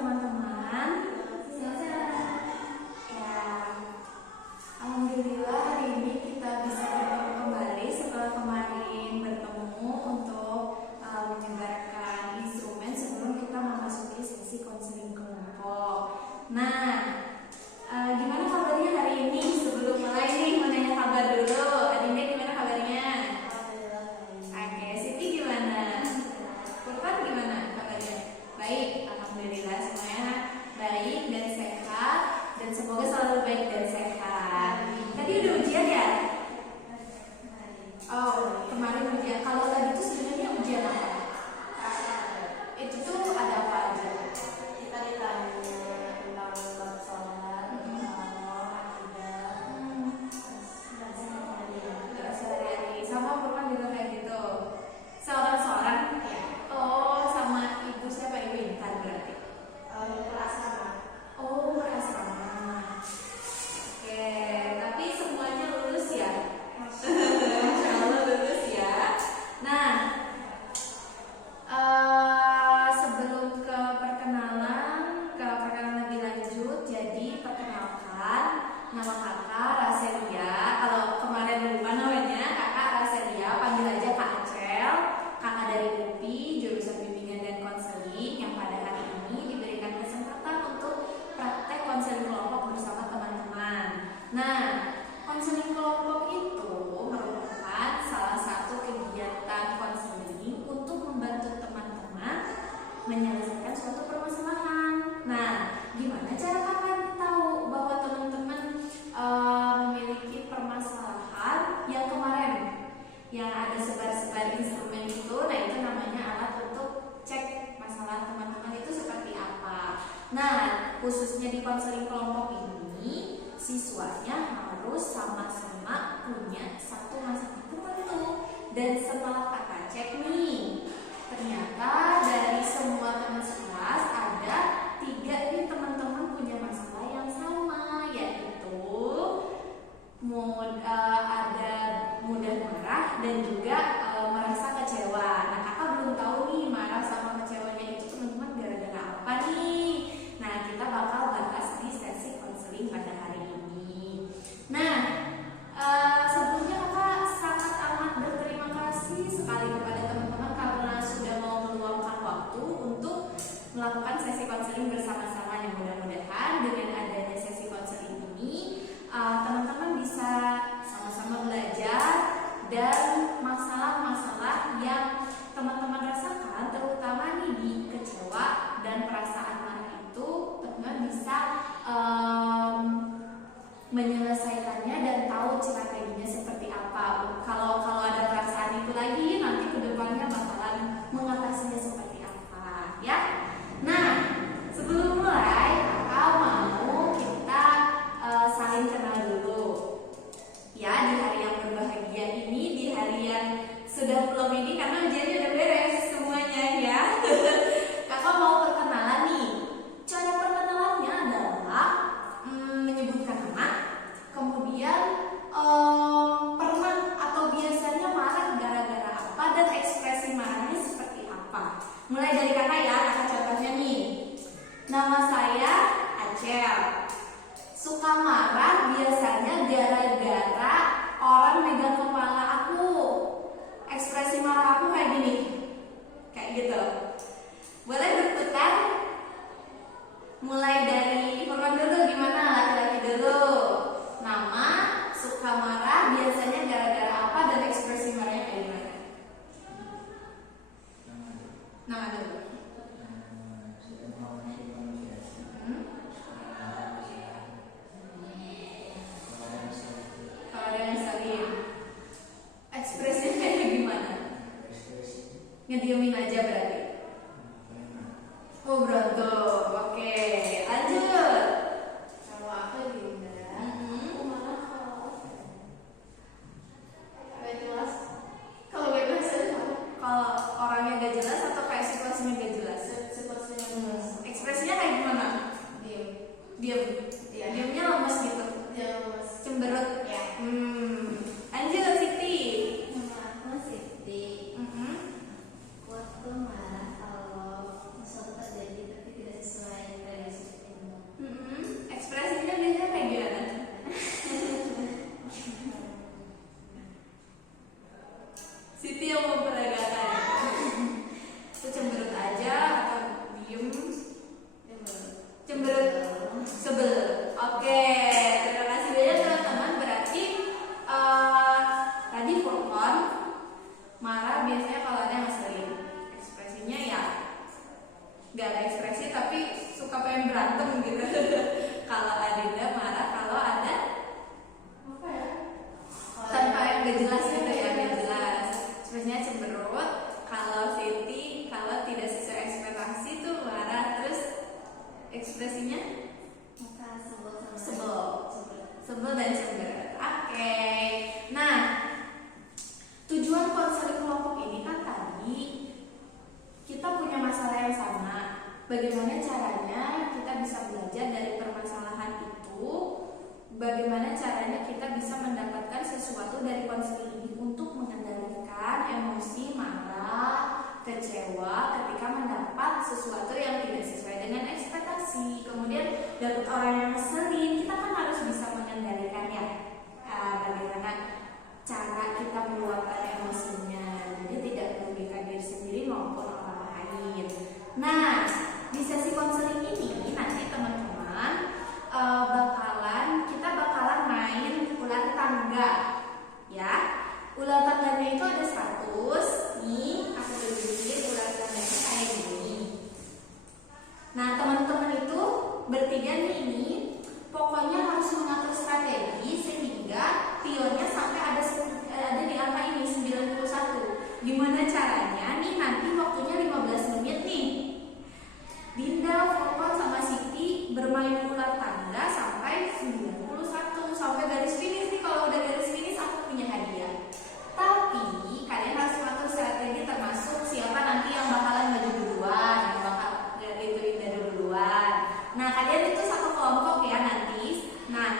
teman-teman? Ya, alhamdulillah hari ini kita bisa bertemu kembali setelah kemarin bertemu untuk menyebarkan instrumen sebelum kita memasuki sesi konseling kelompok. Nah, gimana kabarnya hari ini? Sebelum mulai nih, mau nanya kabar dulu. Adinda gimana kabarnya? Oke, Siti gimana? Furqan gimana kabarnya? Baik, alhamdulillah semuanya baik dan sehat, dan semoga selalu baik dan sehat. Tadi udah ujian ya? Oh, kemarin ujian. Kalau tadi itu sebenarnya ujian apa? Itu tuh ada apa aja? Kita ditanya tentang sholat, sehari-hari. Sama Furqan juga kayak gitu. Seorang-seorang? Ya. Oh, sama ibu siapa? Ibu Intan berarti? berasrama. Oh, berasrama. Oke, tapi semuanya lulus ya? Masya Allah lulus ya. Nah, sebelum ke perkenalan lebih lanjut, jadi perkenalkan, nama kakak Raselia. Kalau kemarin lupa namanya, kakak Raselia, panggil aja Kak Acel. Kakak dari UPI, jurusan bimbingan dan konseling, yang pada hari ini diberikan kesempatan untuk praktek konseling kelompok bersama teman-teman. Nah, konseling kelompok itu merupakan salah satu kegiatan konseling untuk membantu teman-teman menyelesaikan suatu permasalahan. Nah, gimana cara kakak tahu bahwa teman-teman memiliki permasalahan yang kemarin yang ada sebar-sebar instrumen itu? Nah, itu namanya alat untuk cek masalah teman-teman itu seperti apa. Nah, khususnya di konseling kelompok ini, siswanya harus sama-sama punya satu masalah tertentu. Dan setelah kakak cek nih, ternyata dari semua teman sekelas ada 3 nih teman-teman punya masalah yang sama, yaitu ada mudah marah dan juga merasa kecewa. Nah, kakak belum tahu nih marah sama kecewanya itu teman-teman gara-gara apa nih. Nah, kita bakal bahas di sesi konseling pada hari ini. Nah, sebelumnya kakak sangat amat berterima kasih sekali kepada teman-teman karena sudah mau meluangkan waktu untuk melakukan sesi konseling bersama-sama. Yang mudah-mudahan dengan adanya sesi konseling ini teman-teman bisa sama-sama belajar, dan masalah-masalah yang teman-teman rasakan, terutama nih di kecewa dan perasaan marah itu, teman-teman bisa menyelesaikannya dan tahu strateginya seperti apa. Kalau ada perasaan itu lagi, nanti kedepannya bakalan mengatasinya seperti apa, ya. Nah, sebelum mulai, kakak mau kita saling kenal dulu, ya, di hari yang berbahagia ini, di hari yang sudah pulang ini, karena ujiannya udah beres semuanya, ya. Kakak mau perkenalan nih. Cara perkenalannya adalah menyebutkan nama, kemudian pernah atau biasanya marah gara-gara apa, dan ekspresi marahnya seperti apa. Mulai dari kakak ya, kakak contohnya nih. Nama saya Acel. Suka marah biasanya gara-gara orang megang kepala aku. Ekspresi marah aku kayak gini, kayak gitu. Boleh berputar? Mulai dari Furqan dulu, gimana? Laki-laki dulu. Nama, suka marah biasanya gara-gara apa, dan ekspresi marahnya kayak gimana? Nama dulu. Kalau dengan Salim, ekspresinya kayak gimana? Ngediemin aja berarti? Oh, berantem. Oke, lanjut. Kalau aku Dinda, aku malah kalau gak jelas. Kalau orangnya gak jelas atau kayak situasinya caranya kita bisa belajar dari permasalahan itu? Bagaimana caranya kita bisa mendapatkan sesuatu dari konseling ini untuk mengendalikan emosi marah, kecewa ketika mendapat sesuatu yang tidak sesuai dengan ekspektasi. Kemudian dapat orang yang ngeselin, kita kan harus bisa mengendalikannya. Bagaimana cara kita meluapkan emosinya, jadi tidak merugikan diri sendiri maupun orang lain. Nah, di sesi konseling ini nanti teman-teman kita bakalan main ular tangga, ya. Ular tangganya itu ada 100. Nih, aku tunjukin ular tangganya kayak gini. Nah, teman-teman itu bertiga nih ini pokoknya harus mengatur strategi sehingga pionnya sampai ada di angka ini 91. Gimana caranya? Nih nanti waktunya 15 menit nih. Dinda, Fokon, sama Siti bermain ular tangga sampai 91, sampai garis finish nih. Kalau udah garis finish aku punya hadiah. Tapi kalian harus mengatur strategi termasuk siapa nanti yang bakalan maju duluan, yang bakal itu Dinda duluan. Nah, kalian itu satu kelompok ya nanti. Nah,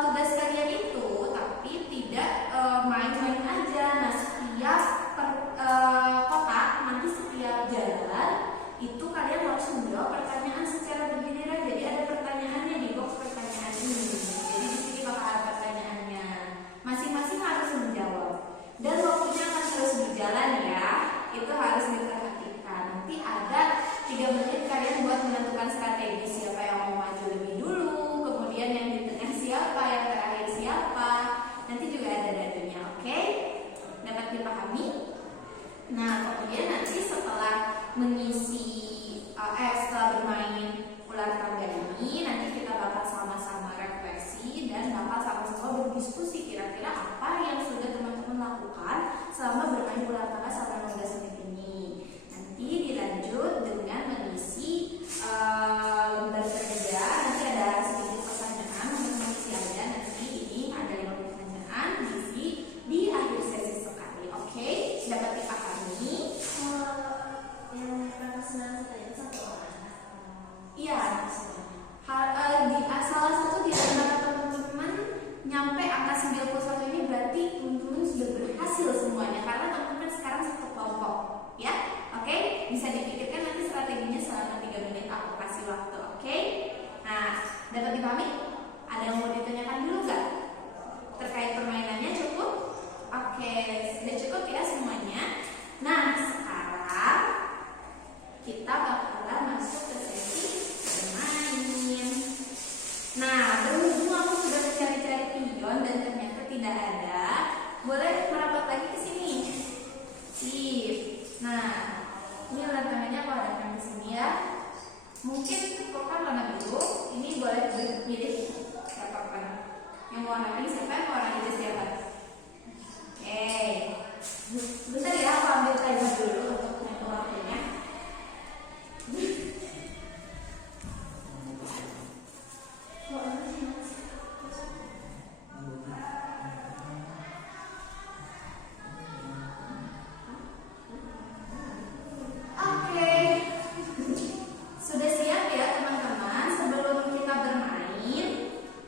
tugas kalian itu tapi tidak main-main aja. Nah, setiap kotak nanti setiap jalan itu kalian harus menjawab pertanyaan secara bergiliran. Jadi ada pertanyaannya di box pertanyaan ini. Jadi di sini bakal ada pertanyaannya. Masing-masing harus menjawab. Dan waktunya akan terus berjalan ya. Itu harus diperhatikan. Nanti ada 3 menit kalian buat menentukan strategi siapa yang mau maju lebih dulu, kemudian yang di tengah siapa, yang terakhir siapa. Nanti juga ada dadanya, oke? Dapat dipahami? Nah, kemudian nanti setelah setelah bermain ular tangga ini, nanti kita bakal sama-sama refleksi dan bakal sama-sama berdiskusi kira-kira apa yang sudah teman-teman lakukan selama bermain ular tangga selama 15 menit ini. Nanti dilanjut dengan mengisi lembar kerja. Nanti ada sedikit pertanyaan untuk mengisi aja. Nanti ini ada 50 pertanyaan diisi di akhir sesi sekali. Oke? Dapat dipahami? Yang senang itu satu orang. Iya. Salah satu di antara teman-teman nyampe angka 91 ini berarti teman-teman sudah berhasil semuanya karena teman-teman sekarang satu kelompok, ya. Oke? Bisa dipikirkan nanti strateginya selama 3 menit aku kasih waktu, oke? Nah, dapat dipahami? Ada yang mau ditanyakan dulu nggak? Terkait permainannya cukup? Oke, sudah cukup ya semuanya. Nah, sekarang kita bakalan masuk ke sesi bermain. Nah, berhubung aku sudah mencari-cari pion dan ternyata tidak ada, boleh merapat lagi ke sini. Sip. Nah, ini ular tanganya aku adakan di sini ya. Mungkin kok kan warna biru, ini boleh pilih siapa. Yang warna pink siapa? Yang warna hijau siapa? Oke. Bentar ya, aku ambil timer dulu untuk mengatur waktunya. Oke. Sudah siap ya teman-teman? Sebelum kita bermain,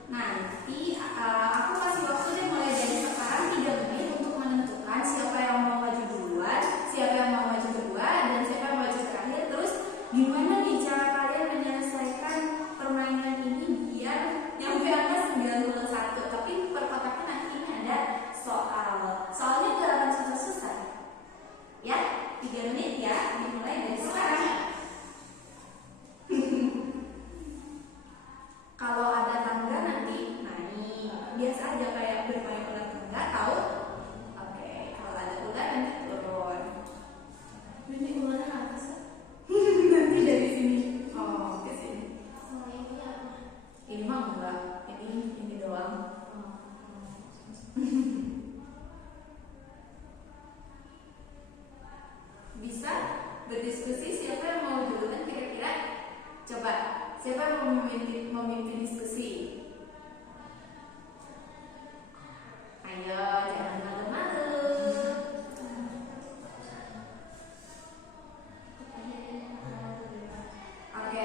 nanti aku kasih waktu deh mulai dari sekarang 3 menit untuk menentukan siapa yang mau maju duluan, siapa yang mau maju kedua, dan siapa yang mau maju terakhir. Terus gimana nih cara kalian menyelesaikan permainan ini biar nyampe angka 91. Tapi per kotaknya nanti ini ada soalnya gak akan susah-susah ya. 3 menit ya, dimulai dari sekarang. Kalau ada tangga nanti naik, biasa aja kayak bermain ular tangga, tahu? Oke, kalau ada ular nanti turun. Ini ularnya atas. Nanti dari sini. Oh, ke sini. Oh, ini apa? Ini mah enggak, ini doang. Bisa berdiskusi siapa yang mau duluan kira-kira? Coba, siapa yang mau memimpin diskusi? Ayo, jangan malu-malu. Oke,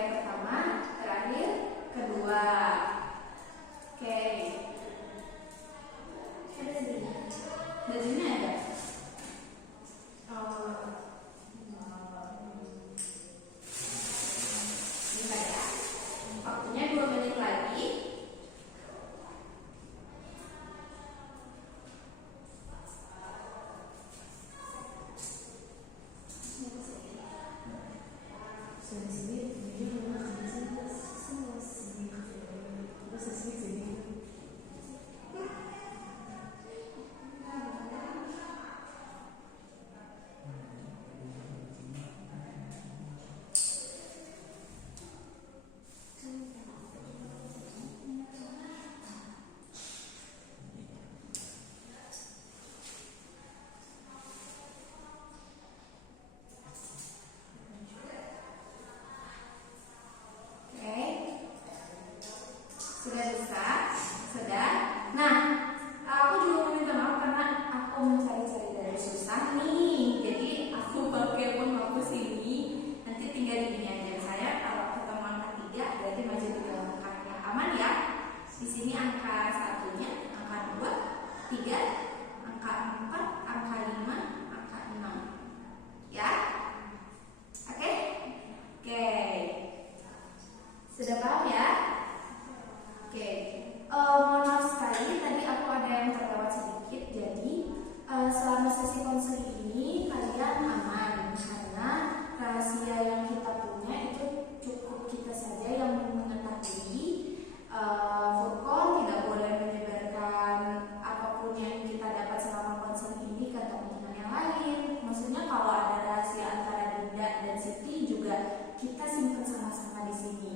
Sudah paham ya? Oke. Mohon maaf sekali tadi aku ada yang terlewat sedikit. Jadi selama sesi konseling ini kalian aman karena rahasia yang kita punya itu cukup kita saja yang mengetahui. Furqon tidak boleh menyebarkan apapun yang kita dapat selama konseling ini ke teman-teman yang lain. Maksudnya kalau ada rahasia antara Dinda dan Siti juga kita simpan sama-sama di sini.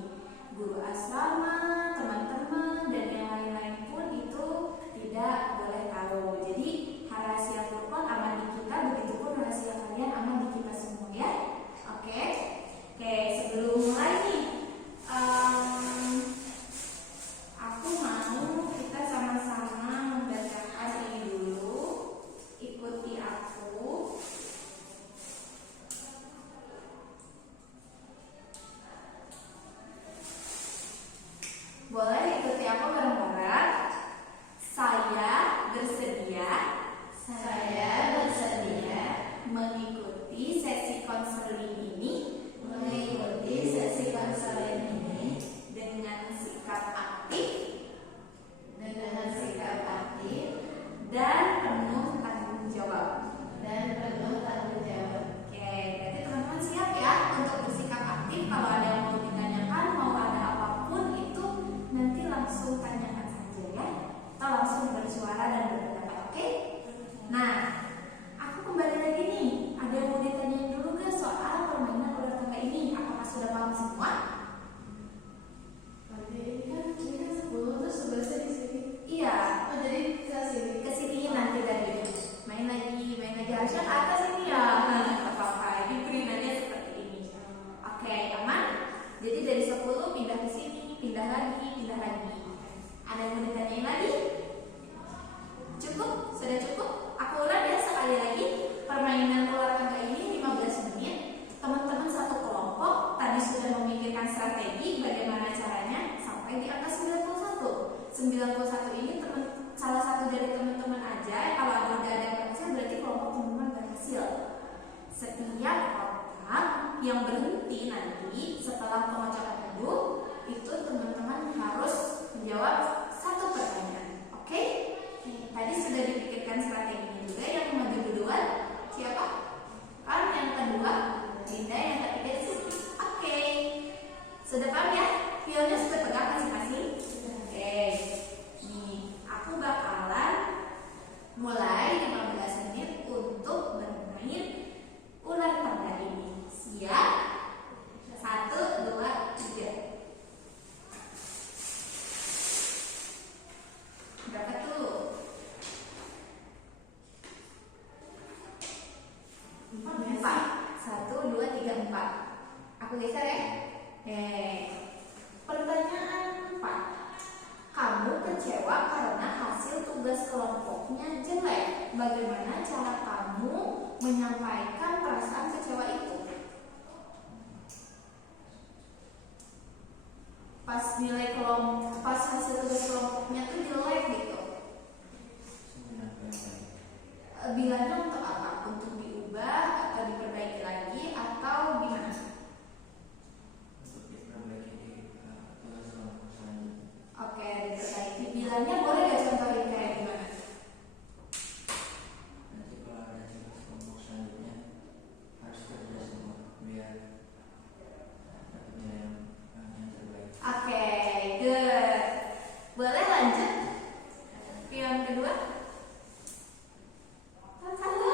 Guru asrama, teman-teman, dan yang lain-lain pun itu tidak boleh tahu. Jadi rahasia Furqon aman di kita, begitupun rahasia kalian aman di kita semua ya. Oke, sebelum mulai nih, aku mau kita sama-sama membacakan ini dulu. Ikuti aku. Boleh ikuti aku bareng-bareng. Saya bersedia mengikuti sesi konseling ini dengan sikap aktif dan penuh tanggung jawab. Oke, berarti teman-teman siap ya untuk bersikap aktif. Kalau ada yang mau ditanyakan, mau ada apapun itu nanti langsung tanyakan saja ya. Kita langsung bersuara dan berpendapat, oke? Nah, aku kembali lagi nih. Ada yang mau ditanyain dulu gak soal permainan ular tangga ini? Apakah sudah paham semua? Ini kan 10 terus 11 di sini. Iya. Oh, jadi Ke sini nanti dari main lagi. Harusnya ke atas ini ya. Nggak apa-apa. Ini perimennya seperti ini. Oke, aman? Jadi dari 10 pindah ke sini, pindah lagi. Ada yang mau ditanyain lagi? Cukup? Sudah cukup? Aku ulang ya sekali lagi. Permainan ular tangga ini 15 menit. Teman-teman satu kelompok tadi sudah memikirkan strategi bagaimana caranya sampai di angka 91. 91 ini salah satu dari teman-teman aja. Kalau ada yang berhasil berarti kelompok teman-teman berhasil. Setiap orang yang berhenti nanti setelah pengocokan duduk itu teman-teman harus menjawab satu pertanyaan. Oke? Tadi sudah dipikirkan strateginya juga. Yang maju duluan siapa? Kan yang kedua Dinda, yang ketiga Siti. Oke. Sudah paham ya? Filenya sudah pegang masing-masing? Oke. Nih, aku bakalan mulai 15 menit untuk bermain ular tangga ini. Siap? 1, 2, 3. Berapa tuh? 4. 1, 2, 3, 4. Aku geser ya. Pertanyaan 4. Kamu kecewa karena hasil tugas kelompoknya jelek. Bagaimana cara kamu menyampaikan perasaan kecewa itu? Pas hasil tugas kelompoknya tuh jelek gitu. Bilangnya untuk apa? Untuk diubah atau diperbaiki lagi atau gimana? Oke, diperbaiki. Bilangnya boleh gak contohin kayak gimana? Nanti kalau ada tugas kelompok selanjutnya harus kerja semua biar dapat nilai yang terbaik. Oke, good. Boleh lanjut? Pion kedua? Kan salah.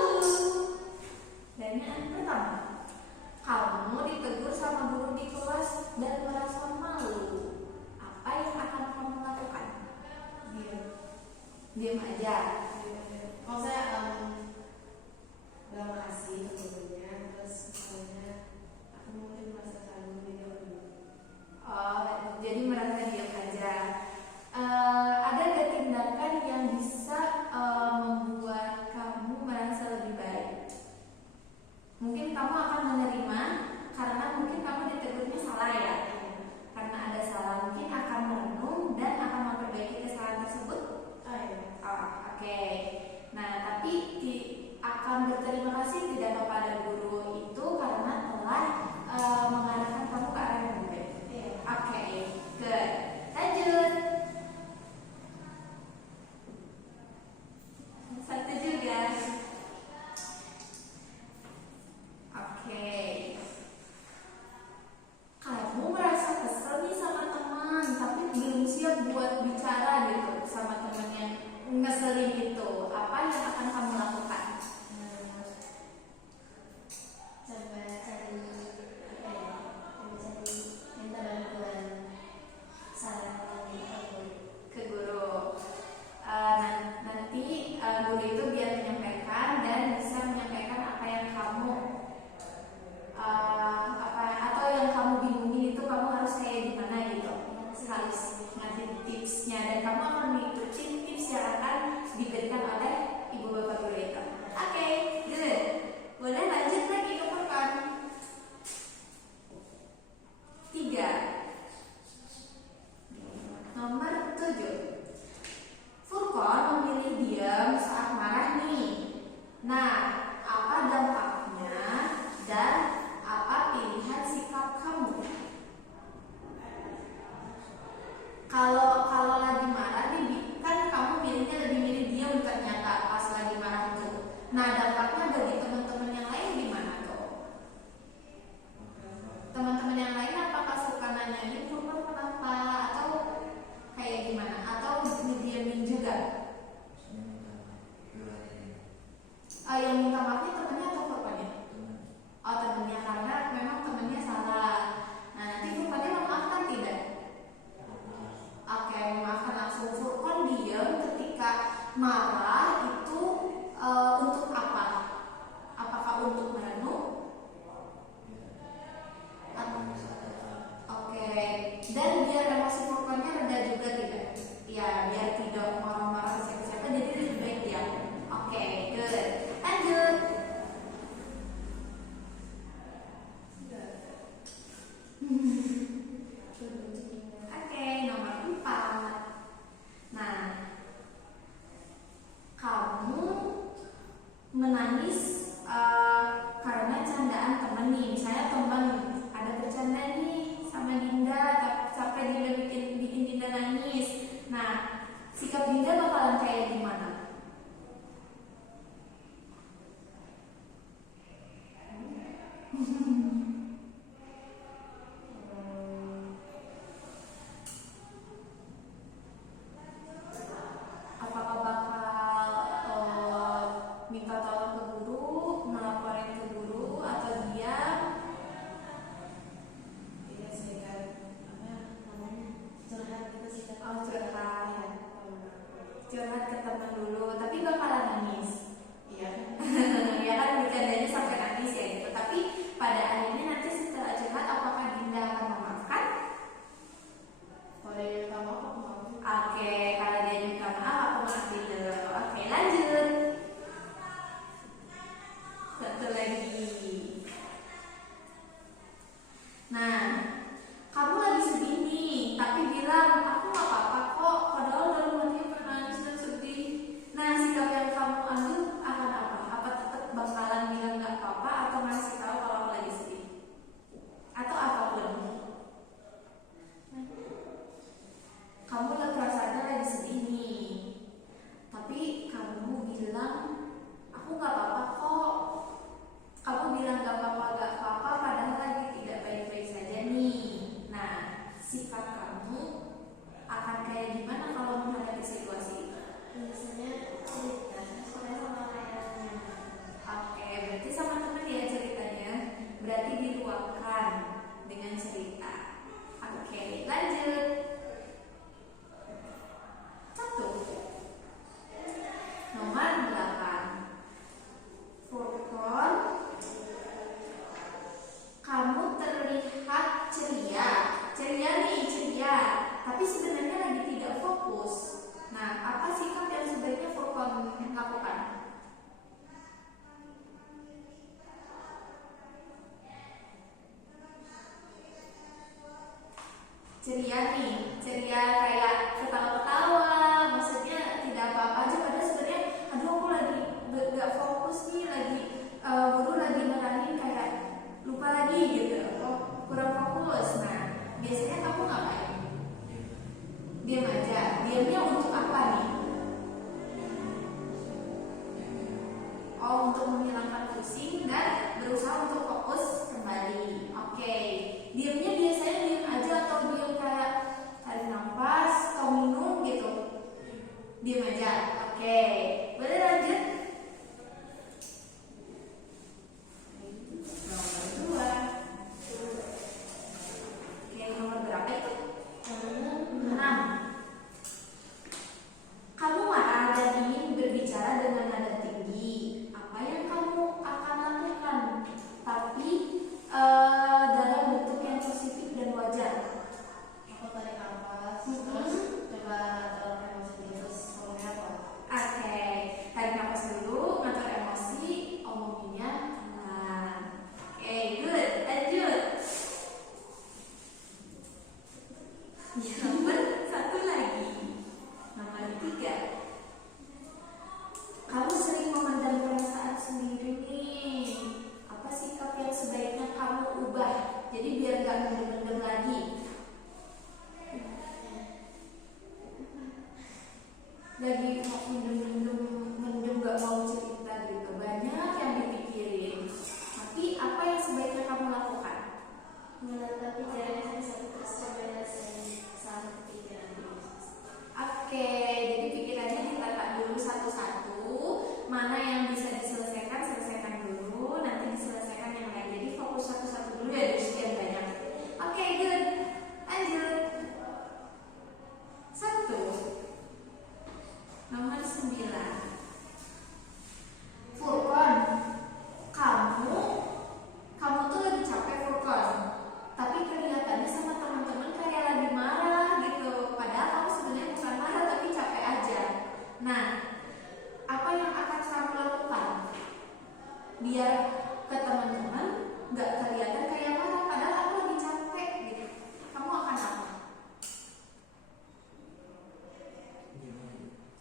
siap buat bicara gitu sama temen yang ngeselin itu, apa yang akan kamu lakukan? Coba cari apa ya? Coba cari minta bantuan saran Ke guru. Nanti guru itu biar menyampaikan dan bisa menyampaikan apa yang kamu atau yang kamu bingungin itu kamu harus kayak gimana gitu, harus ngasih tipsnya dan kamu akan mengikuti tips yang akan diberikan oleh ibu bapak guru itu. Oke, good. Boleh lanjut lagi ke Furqan. 3. Nomor 7. Furqan memilih diam saat marah nih. Nah, apa dampaknya dan apa pilihan sikap kamu? Kalau lagi marah nih, kan kamu pilihnya lebih milih diam ternyata pas lagi marah itu. Nah, dampaknya bagi teman-teman yang lain gimana tuh? Teman-teman yang lain apakah suka nanyain Furqan kenapa atau kayak gimana? Atau didiamin juga? Yang minta maafnya temennya atau Furqannya? Oh, temennya, karena memang temennya salah. Nah, nanti Furqannya memaafkan tidak? Oke, memaafkan langsung. Furqan diam ketika marah itu untuk apa? Apakah untuk merenung? Oke, dan biar emosi Furqannya reda juga tidak? Ya, biar tidak marah-marah siapa-siapa, jadi lebih baik ya. Oke, good. Lanjut. Oke, nomor 4. Nah, kamu menangis karena candaan temen nih. Misalnya temen ada bercanda nih sama Dinda, sampai Dinda bikin Dinda nangis. Nah, sikap Dinda bakalan kayak gimana? Apakah bakal minta tolong ke guru, melaporin ke guru, atau diam? Iya sih kan, apa namanya curhat gitu sih kan. Oh, curhat ke teman dulu, tapi bakalan nangis. Iya kan. Ya kan, bercandanya sampai nangis ya gitu. Tapi pada akhirnya nanti setelah curhat, apakah Dinda akan memaafkan? Kalau dia minta maaf aku mau. Oke, kalau dia minta maaf, aku maafin dulu. Oke, lanjut. Satu lagi. Nah, kamu lagi sedih nih, tapi bilang aku gak apa-apa kok, padahal dalam hatinya pernah nangis dan sedih. Nah, sikap yang kamu ambil akan apa? Apa tetap bakalan bilang gak apa-apa atau masih tahu kalau aku lagi sedih? Atau apapun? Kamu perasaannya lagi sedih nih, tapi kamu bilang aku gak apa-apa kok. Kamu bilang gak apa-apa, padahal lagi tidak baik-baik saja nih. Nah, sikap kamu akan kayak gimana kalau menghadapi situasi itu? Biasanya cerita sama ayahnya. Oke, berarti sama teman ya ceritanya. Berarti diluapkan dengan cerita. Oke, lanjut. 1. Nomor 8. Furqan, kamu terlihat ceria tapi sebenarnya lagi tidak fokus. Nah, apa sikap yang sebaiknya Furqan lakukan? Ceria kayak ketawa-ketawa, maksudnya tidak apa-apa aja, padahal sebenarnya aduh aku lagi gak fokus nih, lagi guru lagi nerangin kayak lupa lagi gitu, kurang fokus. Nah, biasanya kamu ngapain? Diam aja. Diamnya untuk apa nih? Oh, untuk menghilangkan pusing dan berusaha untuk fokus kembali. Oke. Diamnya biasanya diam aja atau diam kayak tarik nafas, atau Nomor satu lagi. Nomor 3. Kamu sering memendam perasaan sendiri nih. Apa sikap yang sebaiknya kamu ubah? Jadi biar gak mendem-mendem lagi. Lagi mendem gak mau cerita gitu. Banyak yang dipikirin. Tapi apa yang sebaiknya kamu lakukan? Menata pikiran satu terus coba rasain saat pikiran dulu. Oke, jadi pikirannya ditata dulu satu-satu. Mana yang bisa diselesaikan, selesaikan dulu. Nanti diselesaikan yang lain. Jadi fokus satu-satu dulu ya, dari sekian banyak. Oke, good. Lanjut. 1. Nomor 9. Furqan, kamu tuh lagi capek, Furqan. Tapi kelihatannya sama teman-teman kayak lagi marah gitu. Padahal kamu sebenarnya bukan marah tapi capek aja. Nah, apa yang akan kamu lakukan biar ke teman-teman nggak kelihatan kayak marah padahal aku lagi capek gitu? Kamu akan apa?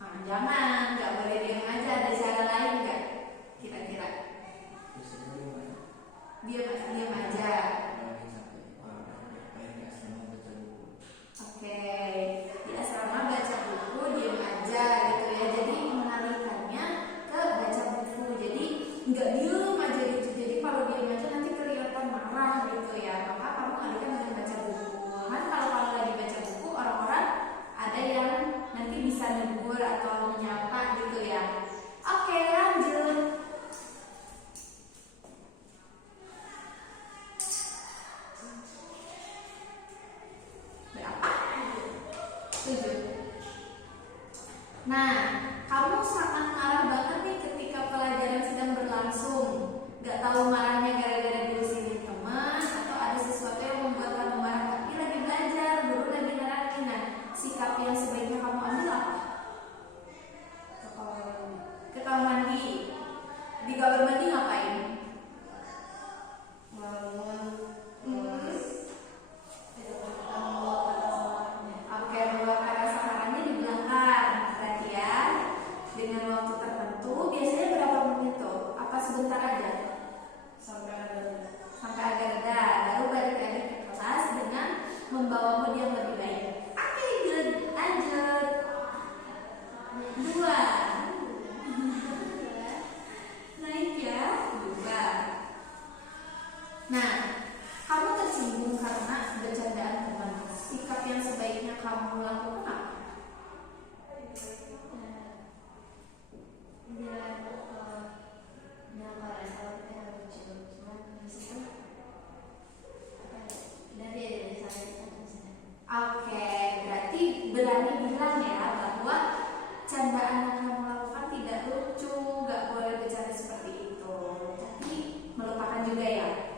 Nah, jangan, nggak boleh diam aja. Ada cara lain nggak? Kira-kira? Diam aja. Oke, di asrama baca buku, diam aja gitu ya. Jadi mengalihkannya ke baca buku. Jadi nggak diem aja gitu. Jadi kalau diam aja nanti kelihatan marah gitu ya. Maka kamu alihkan dengan baca buku. Kan kalau kamu lagi baca buku, orang-orang ada yang nanti bisa negur atau menyapa gitu ya. Oke, lanjut. Berapa? 7. Nah, kamu sangat marah banget nih ketika pelajaran sedang berlangsung. Gak tahu marahnya gara-gara diusir teman atau ada sesuatu yang membuat kamu marah. Tapi lagi belajar, guru lagi nerangin. Nah, sikap yang sebaiknya kamu ambil apa? Ke kamar mandi. Di kamar mandi ngapain? Oke, meluapkan rasa marahnya dibelakang. Perhatian, dengan waktu tertentu. Biasanya berapa menit tuh? Apa sebentar aja? Sampai agak reda. Baru balik lagi ke kelas dengan membawa mood yang lebih baik. Oke, good. Lanjut. 2. Naik ya. 2. Nah, kamu tersinggung karena bercandaan teman. Sikap yang sebaiknya kamu lakukan apa? Oke, berarti berani bilang ya bahwa candaan yang kamu lakukan tidak lucu, gak boleh bicara seperti itu. Tapi melupakan juga ya.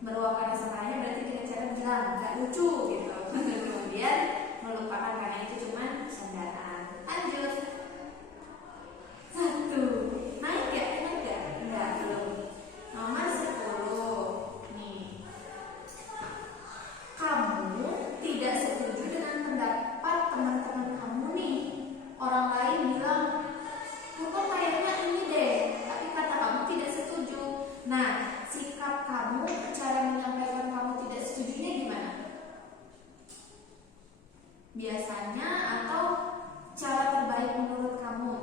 Meluapkan rasa marahnya berarti dengan cara bilang gak lucu gitu. Kemudian melupakan karena itu cuma candaan. Lanjut. 1. Naik ya? Enggak, belum. Nomor 10. Nih. Kamu tidak setuju dengan pendapat teman-teman kamu nih. Orang lain bilang, kok kayaknya ini deh, tapi kata kamu tidak setuju. Nah, sikap kamu, cara menyampaikan kamu tidak setujunya gimana? Biasanya atau cara terbaik menurut kamu?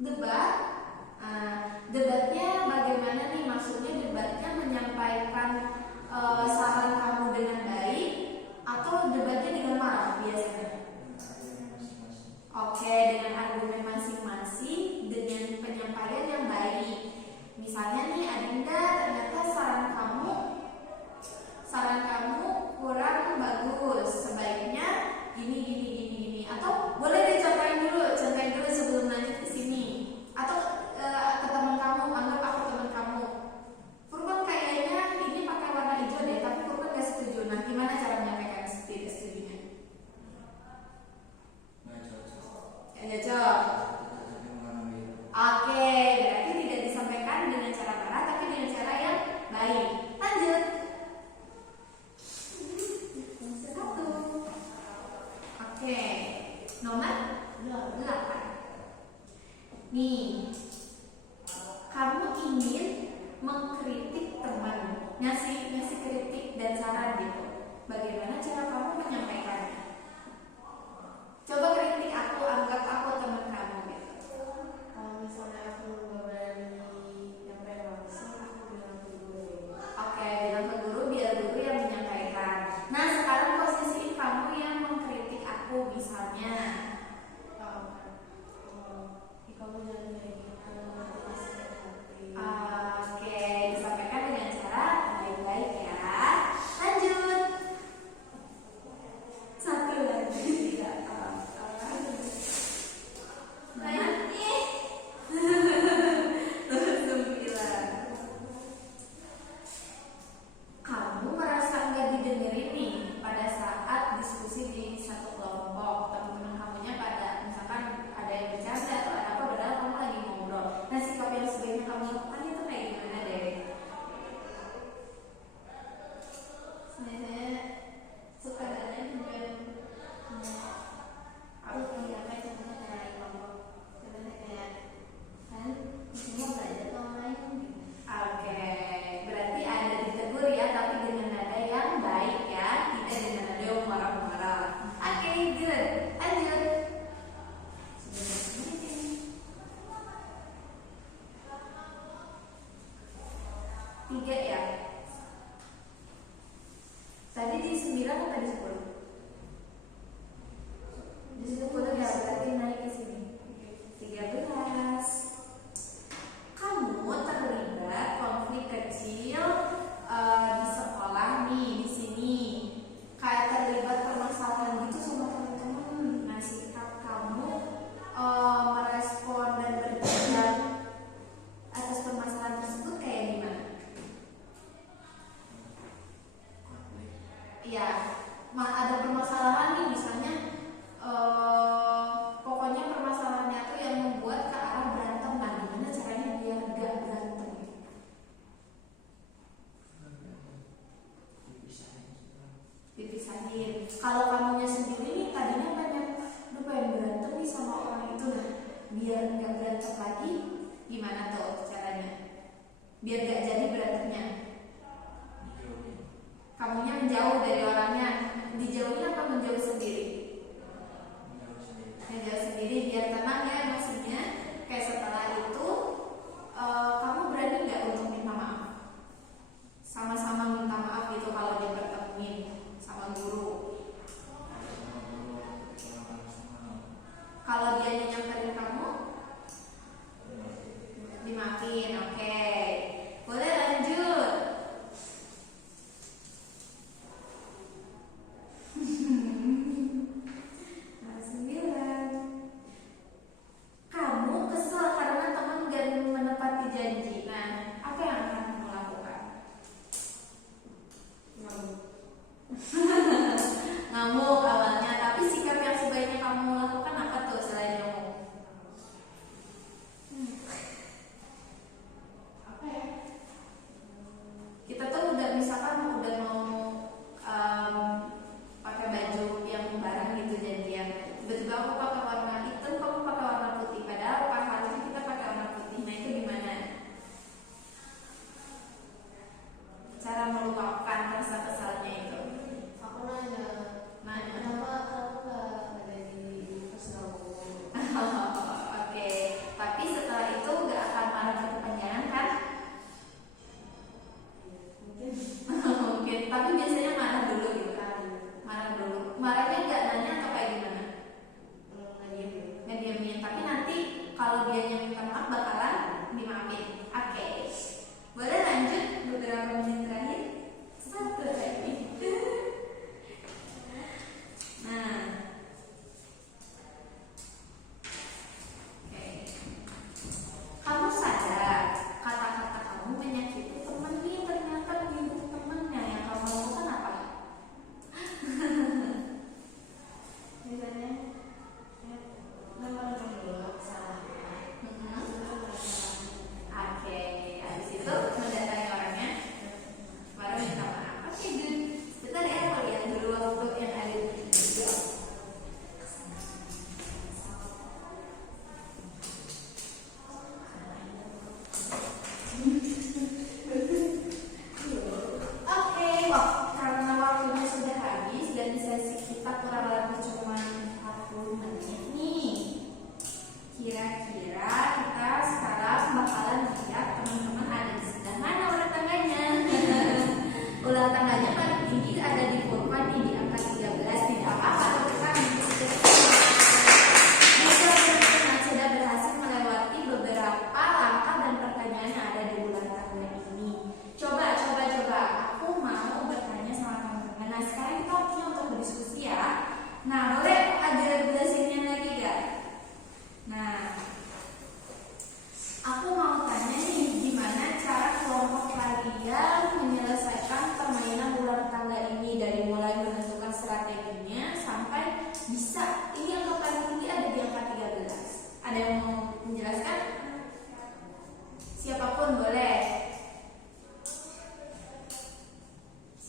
Debat? Debatnya bagaimana nih? Maksudnya debatnya menyampaikan saran kamu dengan baik atau debatnya dengan marah biasanya? Oke, dengan argumen masing-masing, dengan penyampaian yang baik. Misalnya nih, Adinda, ternyata saran kamu kurang bagus. Sebaiknya gini. Atau boleh contohin dulu sebelum lanjut ke sini. Atau ke teman kamu, anggap aku teman kamu. Furqan kayaknya ini pakai warna hijau deh, tapi Furqan gak setuju. Nah, gimana cara menyampaikan tidak setujunya? Nggak cocok. Oke, berarti tidak disampaikan dengan cara marah, tapi dengan cara yang baik. ngasih kritik dan saran gitu. Bagaimana cara kamu menyampaikannya? Coba kritik aku, anggap aku teman kamu gitu. Kalau misalnya aku nggak berani nyampe langsung, aku bilang ke guru. Oke, bilang ke guru biar guru yang menyampaikan. Nah, sekarang posisiin kamu yang mengkritik aku misalnya. Kamu jangan kayak gitu, nanti sakit hati. Oke, disampaikan dengan cara baik-baik ya. Lanjut. Satu lagi tidak apa-apa. Nanti. Sembilan. Kamu merasa nggak didengerin nih pada saat diskusi di satu kelompok. Teman-teman kamunya pada misalkan ada yang bercanda atau ada apa, padahal kamu lagi ngobrol. Nah, sikap yang sebaiknya kamu lakukan itu kayak gimana deh? Sebenarnya suka ada juga aku punya apa contohnya kayak kelompok, contohnya kayak kan semua belajar sama lain gitu. Oke, berarti ada ditegur ya, tapi dengan nada yang baik ya, tidak dengan nada yang marah-marah. Oke, good. Lanjut. Tiga ya. Tadi di 9 atau tadi 10? Di 10 ya, berarti naik ke sini. 13. Kamu terlibat konflik kecil di sekolah nih, di sini. Kayak terlibat permasalahan gitu sama teman-teman. Nah, sikap kamu merespon dan bertindak atas permasalahan tersebut kayak gimana? Iya, ada permasalahan nih, misalnya pokoknya permasalahannya tuh yang membuat ke arah berantem. Nah, gimana caranya biar gak berantem? Dipisahin. Kalau kamunya sendiri nih tadinya banyak, lu pengen berantem nih sama orang itu, nah biar gak berantem lagi, gimana tuh caranya? Biar gak jadi berantemnya. Kamunya menjauh dari orangnya, dijauhin apa menjauh sendiri? Menjauh sendiri biar tenang ya maksudnya. Kayak setelah itu kamu berani nggak untuk minta maaf? Sama-sama minta maaf gitu kalau dia bertemuin sama guru. Kalau dia nyamperin kamu, dimaafin. Oke, boleh lanjut.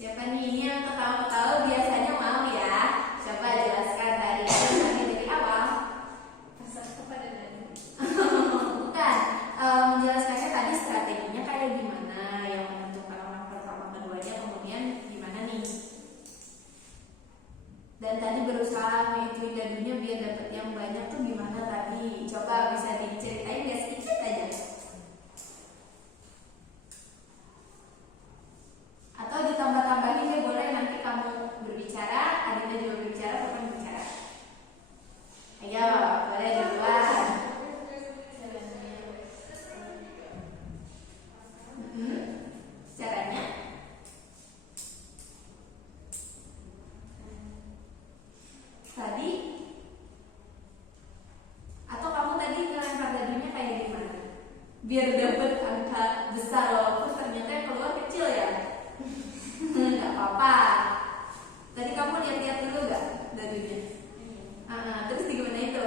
Siapa nih ini yang ketawa-ketawa biasanya mau ya? Coba jelaskan dari awal. Pasal kepada Nani. Bukan, menjelaskannya tadi strateginya kayak gimana, yang menentukan orang pertama keduanya, kemudian gimana nih? Dan tadi berusaha menghitung gadunya biar dapet yang banyak tuh gimana tadi? Coba bisa diceritain ya sedikit aja. Atau ditambah-tambahin deh boleh, nanti kamu berbicara, Adinda juga berbicara, Topan berbicara. Ayo, boleh duluan. Caranya? Tadi? Atau kamu tadi ngelempar gadunya kayak gimana? Biar dapet angka besar walaupun ternyata yang keluar kecil ya. Nggak apa-apa. Tadi kamu lihat-lihat dulu gak gadunya? Terus gimana itu?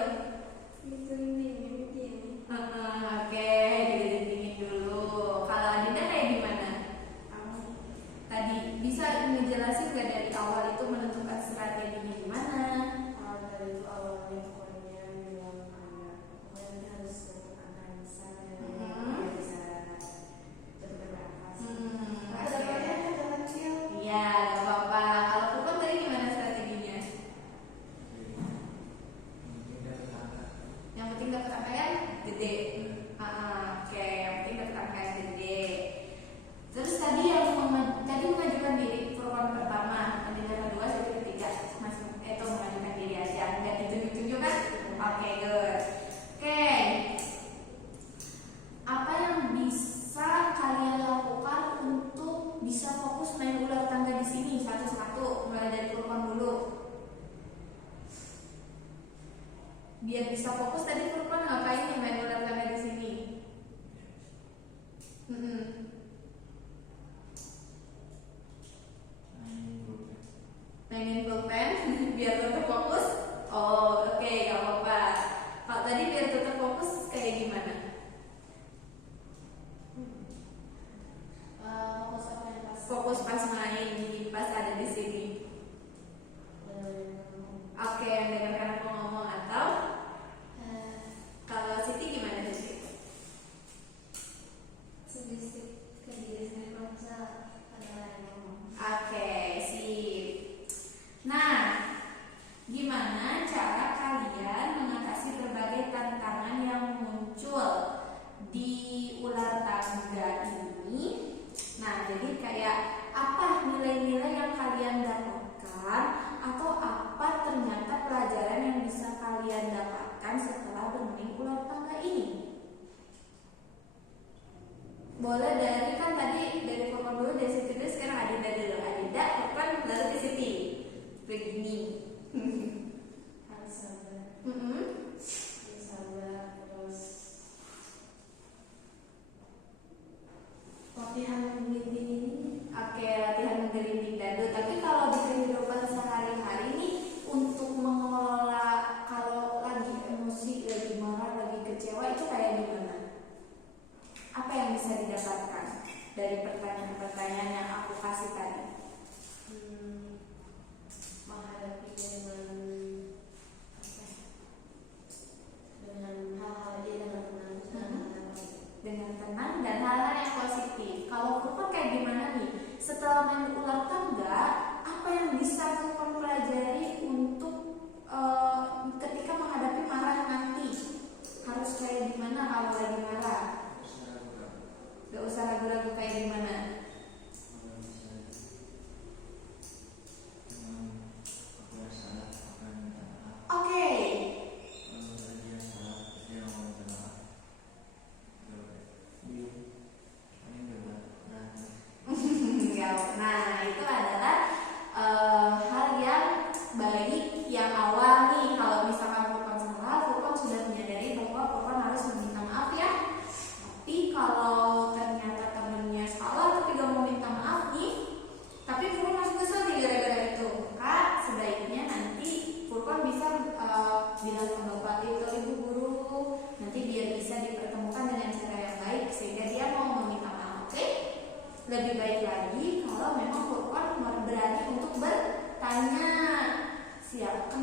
Oke, digendingin dulu. Kalau Adinda kayak gimana? Tadi bisa ngejelasin gak dari awal itu menentukan strateginya gimana? Dari itu awalnya pokoknya bilang pokoknya harus angka yang besar ya, bisa cepet bernafas. Iya, gak apa-apa. Kalau Kupon tadi gimana strateginya? Yang penting dapat angka yang gede. Oke, yang penting dapat angka yang gede. Terus tadi yang mengajukan diri program pertama, kandidat kedua, sesi ketiga, masih itu mengajukan diri aja, nggak ditunjuk-tunjuk kan? Oke, good. Oke, apa yang bisa kalian lakukan untuk bisa fokus main ular tangga di sini satu-satu, mulai dari program dulu. Biar bisa fokus tadi Furqan ngapain nih main ular tangga di sini? Mainin pulpen biar tetap fokus. Oh, oke, gak apa-apa. Kalau tadi biar tetap fokus kayak gimana? Fokus apa yang pas? Fokus pas main, pas ada di sini. Oke, dengarkan aku ngomong. Atau kalau Siti gimana Siti? Sedikit ke diri sendiri kalau misal ada yang ngomong. Oke, sip. Nah,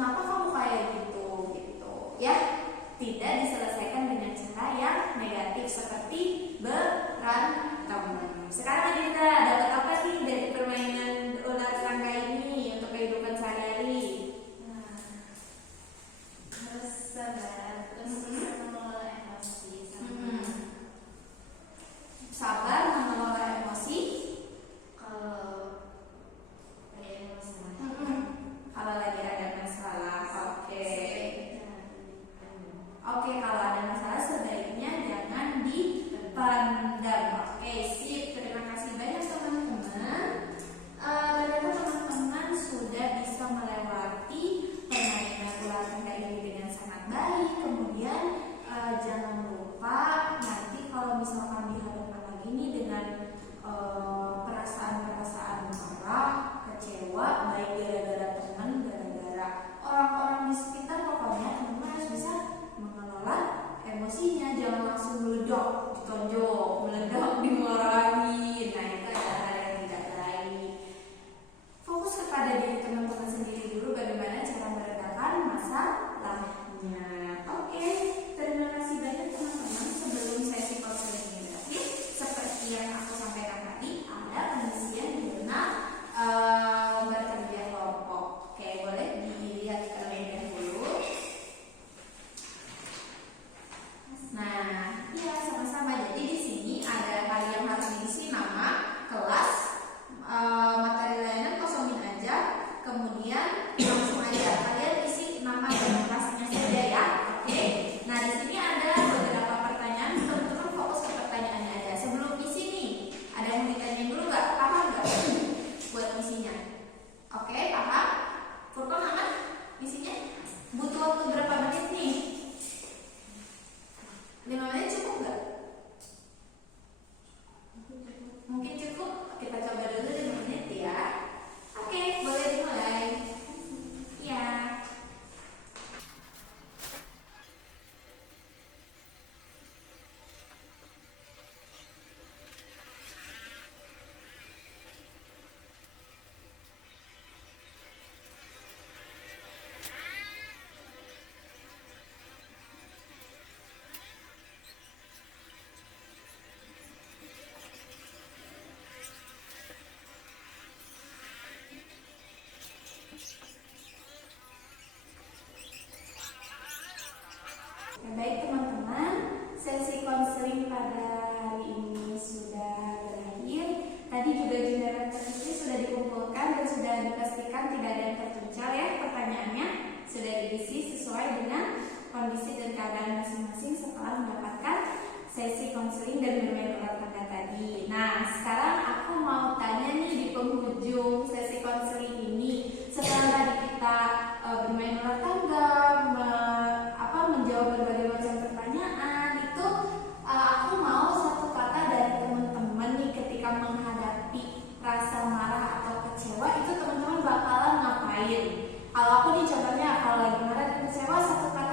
kenapa kamu kayak gitu gitu ya. Tidak diselesaikan dengan cara yang negatif seperti berantem. Sekarang Adinda dapat apa sih dari permainan ular tangga ini untuk kehidupan sehari-hari? Nah, harus sabar, terus bisa mengelola emosi sama Sabar mengelola emosi. kalau ada masalah. Kalau lagi ada masalah, oke. Nah, Oke, kalau ada masalah sebaiknya jangan dipendam. Oke, sip. Terima kasih banyak teman-teman. Ternyata teman-teman sudah bisa melewati permainan ular tangga ini dengan sangat baik. Kemudian jangan lupa nanti kalau misalkan dihadapkan lagi nih dengan perasaan-perasaan marah, kecewa, baik gara-gara teman, gara-gara orang-orang di sekitar, pokoknya teman-teman harus bisa mengelola emosinya. Jangan langsung meledak, ditonjok, meledak, dimarahin. Nah, itu adalah hal yang tidak baik. Fokus kepada diri teman-teman sendiri dulu, bagaimana cara meredakan masalahnya. Oke, terima kasih banyak teman-teman. Sebelum sesi konseling ini berakhir, seperti yang aku sampaikan tadi, ada pengisian jurnal berkerja kelompok. Oke, boleh dilihat terlebih dahulu. Nah, iya sama-sama. Jadi di sini ada kalian harus mengisi nama, kelas, materi layanan kosongin aja, kemudian langsung aja kalian isi nama dan kelasnya saja ya. Oke. Nah, di sini ada beberapa pertanyaan, teman-teman fokus ke pertanyaannya aja. Sebelum isi nih, ada yang mau ditanyain dulu nggak? Paham nggak buat isinya? Oke, paham? Furqan aman isinya? Butuh waktu berapa menit nih? 5 menit cukup nggak? Mungkin cukup. Kita coba dulu 5 menit ya. Oke, boleh dimulai. Ya. Baik teman-teman, sesi konseling pada hari ini sudah berakhir. Tadi juga jurnal tertulis sudah dikumpulkan dan sudah dipastikan tidak ada yang tertuncal ya. Pertanyaannya sudah diisi sesuai dengan kondisi dan keadaan masing-masing setelah mendapatkan sesi konseling dan bermain ular tangga tadi. Nah, sekarang aku mau tanya nih di penghujung sesi konseling ini, setelah tadi kita bermain ular tangga, menjawab berbagai macam pertanyaan, itu aku mau satu kata dari teman-teman nih ketika menghadapi rasa marah atau kecewa, itu teman-teman bakalan ngapain? Kalau aku nih contohnya, kalau lagi marah dan kecewa, satu kata